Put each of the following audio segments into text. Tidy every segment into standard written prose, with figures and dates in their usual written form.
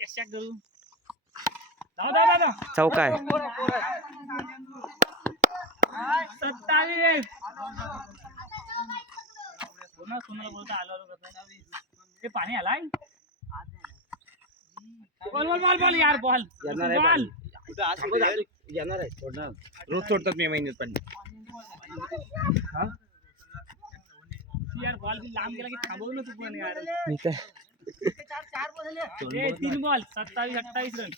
कसा करू चौका आहे. 27 ते पाणी आलाय. बॉल बॉल बॉल बॉल यार बॉल बॉल येणार आहे सोडणार. रोज सोडतात मे महिन्यात पण. यार बॉल भी लांब गेला की थांबवू नको पण यार. मी तर 3 बॉल 27 28 रन.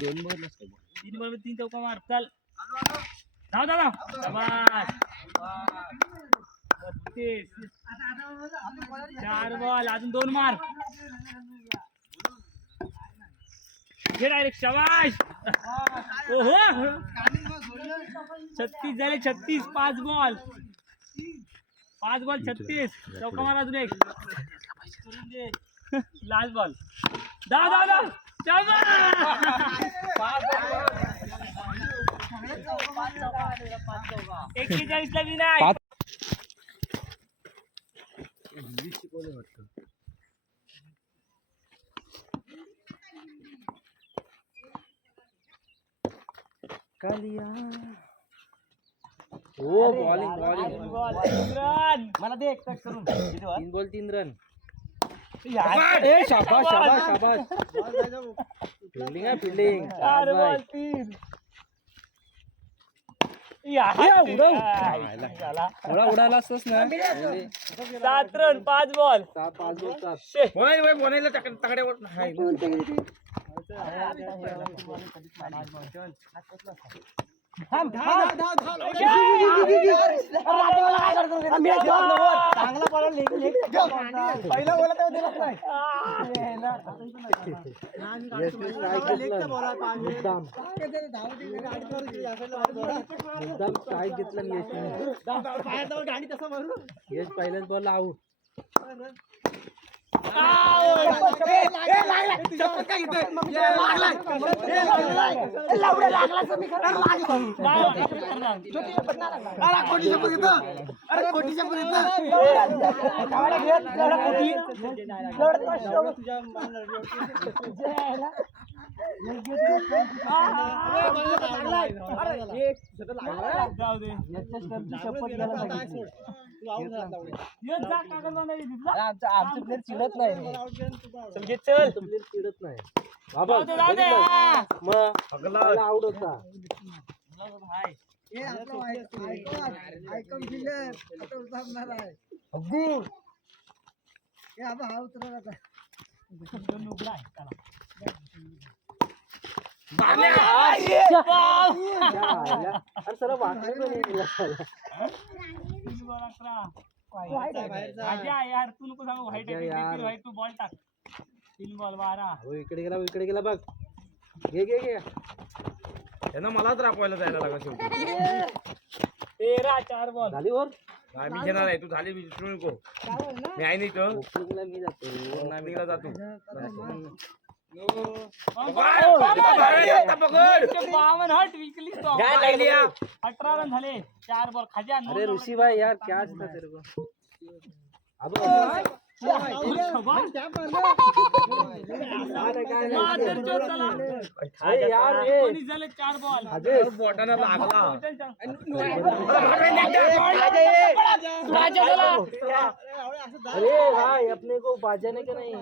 2 बघितलंस का? 3 बॉल 3 चौका मार. चल धाव धाव धाव. शाबास. 32 4 बॉल अजून 2 मार. घे डायरेक्ट. शाबास. ओहो 36 झाले. 36 5 बॉल 36 चौका मार. अजून एक लास्ट बॉल. धाव धाव धाव. शाबास. 41 ला विनाय. हो बॉलिंग रन मला दे एक कट करून. 3 बॉल 3 रन. यार ए शाबास शाबास शाबास. फिल्डिंग आहे फिल्डिंग. 4 बॉल 3 उडायला असतोस ना. 7 रन 5 बॉल 5 बॉल 7. बोलायला तगड्या यश पहिल्याच बॉल आऊट. आमचे प्लेअर चिडत नाही. चल प्लेअर चिडत नाही बाबा. मग आऊट होता. अरे सर वाटलं यार तू नको सांगू. व्हाईट तू बॉल टाक. 3 बॉल 12. इकडे गेला बघ. घे त्यांना मलाच राखवायला जायला लागला शेवटी. 13 4 बॉल झाली वर. मी घेणार आहे. तू झाली विसरू नको. मी आहे नाही तो. मी जातो. नामिंगला जातो. 52 हट विकली. 18 रन झाले. 4 बॉल खाजा. अरे ऋषि भाई यार क्या था तेरे को. अब यार झाले 4 बॉल. बोटाना लागला. अरे भाई अपने को बाजाने का नहीं.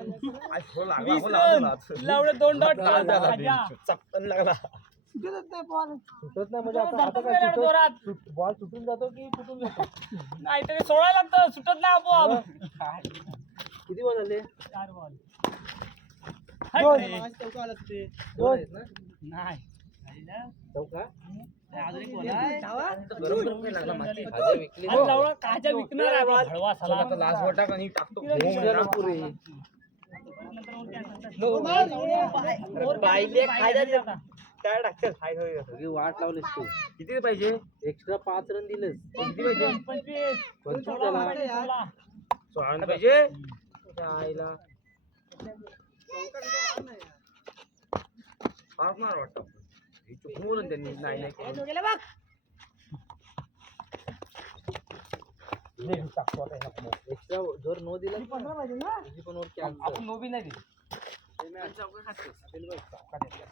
20 रन. लावडे 2 डॉट. चप्पल लागला. सुटत नाही म्हणजे आता काय जोरात बॉल सुटून जातो की कुठून जातो. नाही तरी सोडायला लागतं. सुटत नाही आपोआप. किती बॉल झाले. 4 बॉल. नाही चौका. काच्या विकणार आहे भडवा साला. लास्ट बॉल टाक आणि टाकतो. काय टाकते वाट लावलीस तू. किती पाहिजे. Extra 5 run the less. किती पाहिजे. 25 पाहिजे. मार वाटतं त्यांनी. नाही एक्स्ट्रा जर नो दिला 15 पाहिजे ना पण वर आपण नोबी नाही दिली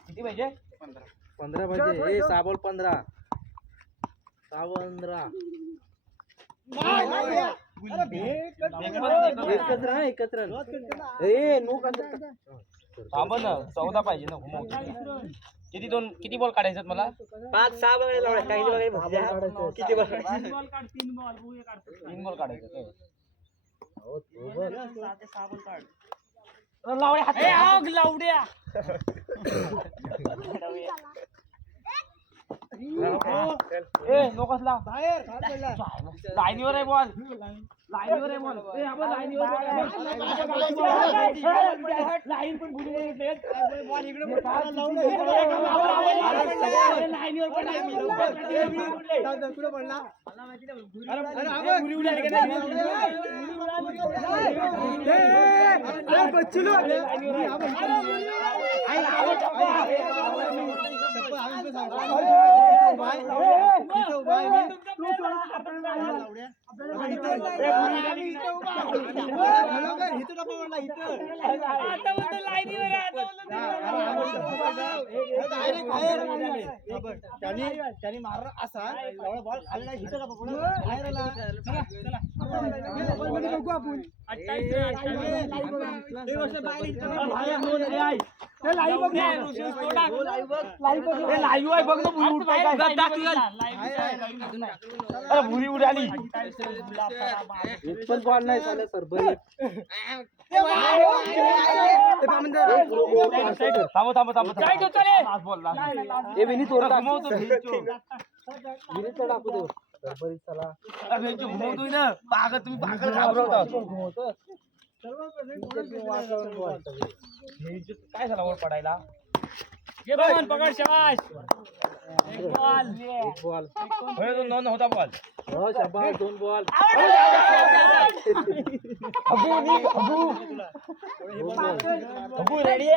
किती पाहिजे 15 पाहिजे ए साबोल 15 एकत्र ए नो थांब ना 14 पाहिजे ना किती बॉल काढायचे मला 5-6 बॉल लावायचे काही बघायचे किती बॉल काढायचे 3 बॉल काढायचे लावड्या हात ए आग लावड्या ए नकोस लाव बाहेर लाईनीवर आहे बॉल लाईनीवर आहे बॉल ए आपण लाईनीवर लाईन पण भुली नाही बॉल इकडे लाईनीवर पण कुठे पडला मला माहिती नाही अरे आपण भुली उडाली का अरे बच्चू त्यांनी मारला असा बॉल खाली नाही हिथं बाहेर आला बघू आपण भुरी उडाली पण बॉल नाही चालत सर बरी काय झाला वर पडायला पकड शाबाश नोंद होता बॉल हो शाबास 2 बॉल रेडी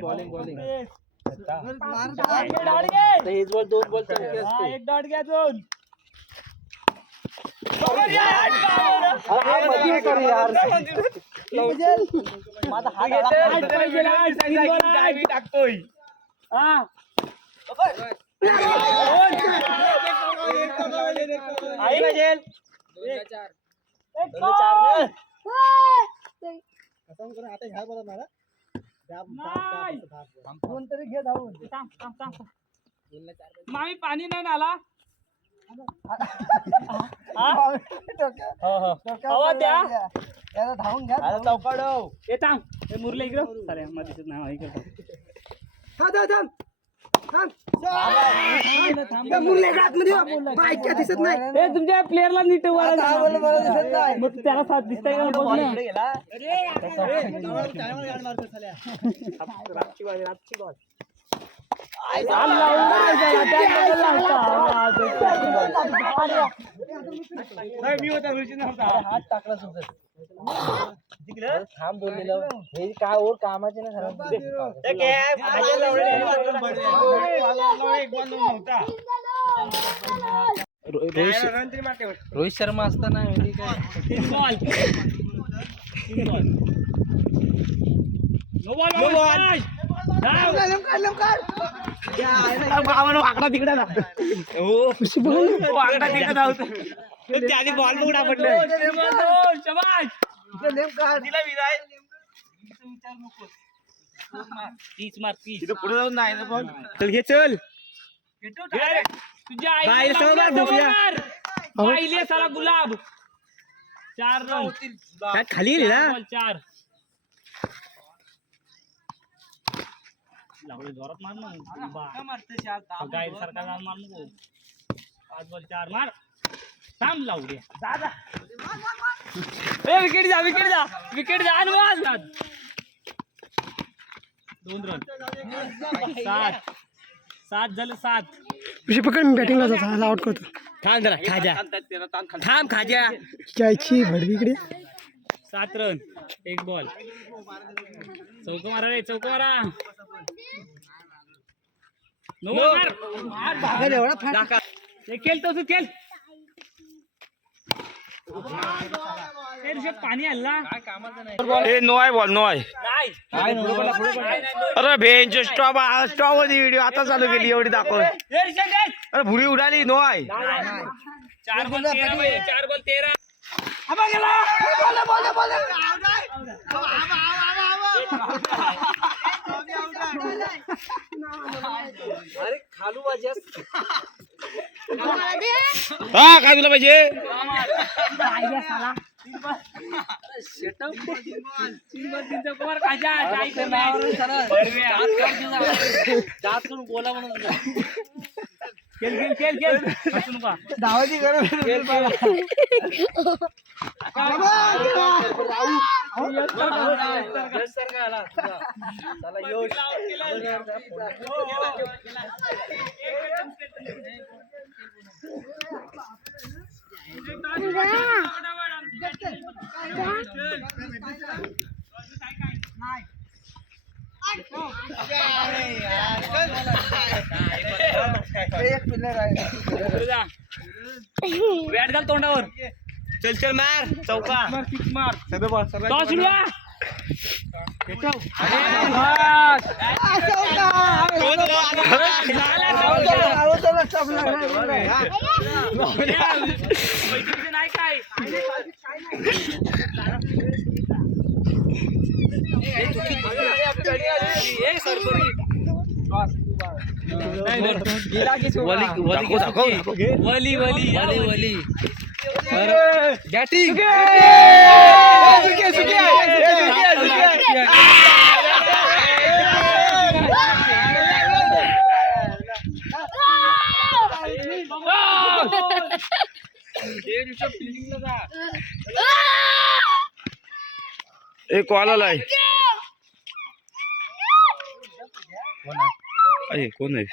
बॉलिंग एक डॉट घ्या दोन टाकतोय आता ह्या बोला मला कोणतरी घे धावून मामी पाणी नाही ना आला धावून घ्या चौकाड हे थांब हे मुरले इकडं चालेल मला दिसत नाही तुमच्या प्लेअरला नीट मग त्याला साथ दिसतंय मी होता हात टाकला सुद्धा थांब बोललेलं हे काय ओर कामाचे ना खराब रोहित शर्मा असताना आकडा तिकडे त्याने बॉल उडा पडलं पुढे जाऊन नाही चल घे चल तुझ्या आईले साला गुलाब 4 रन खाली 4 लावले जोरात मार ना गाईड सारखा मार नको 5 बॉल 4 मार थांब लावले विकेट जा आणि बॉल 2 रन 7 झालं 7 विषय पकड मी बॅटिंगला जातो ह्याला आउट करतो थांब जरा खाजा थांब खाजा घ्यायची भडवी इकडे 7 रन 1 बॉल चौक मारा रे चौक मारा नो मार खेळ तो तू खेळ पाणी हल्ला ए नो आहे बॉल नो आहे अरे बेंच स्टॉप व्हिडिओ आता चालू केली एवढी दाखव अरे भुरी उडाली नो आहे 4 बॉल 13 अरे खालू माझ्या हा काय तुला पाहिजे बोला म्हणून धावाची गरज बॅट घाल तोंडावर चल चल मार चौका नाही काय वली बॅटिंग एक कॉल आलाय कोण आहे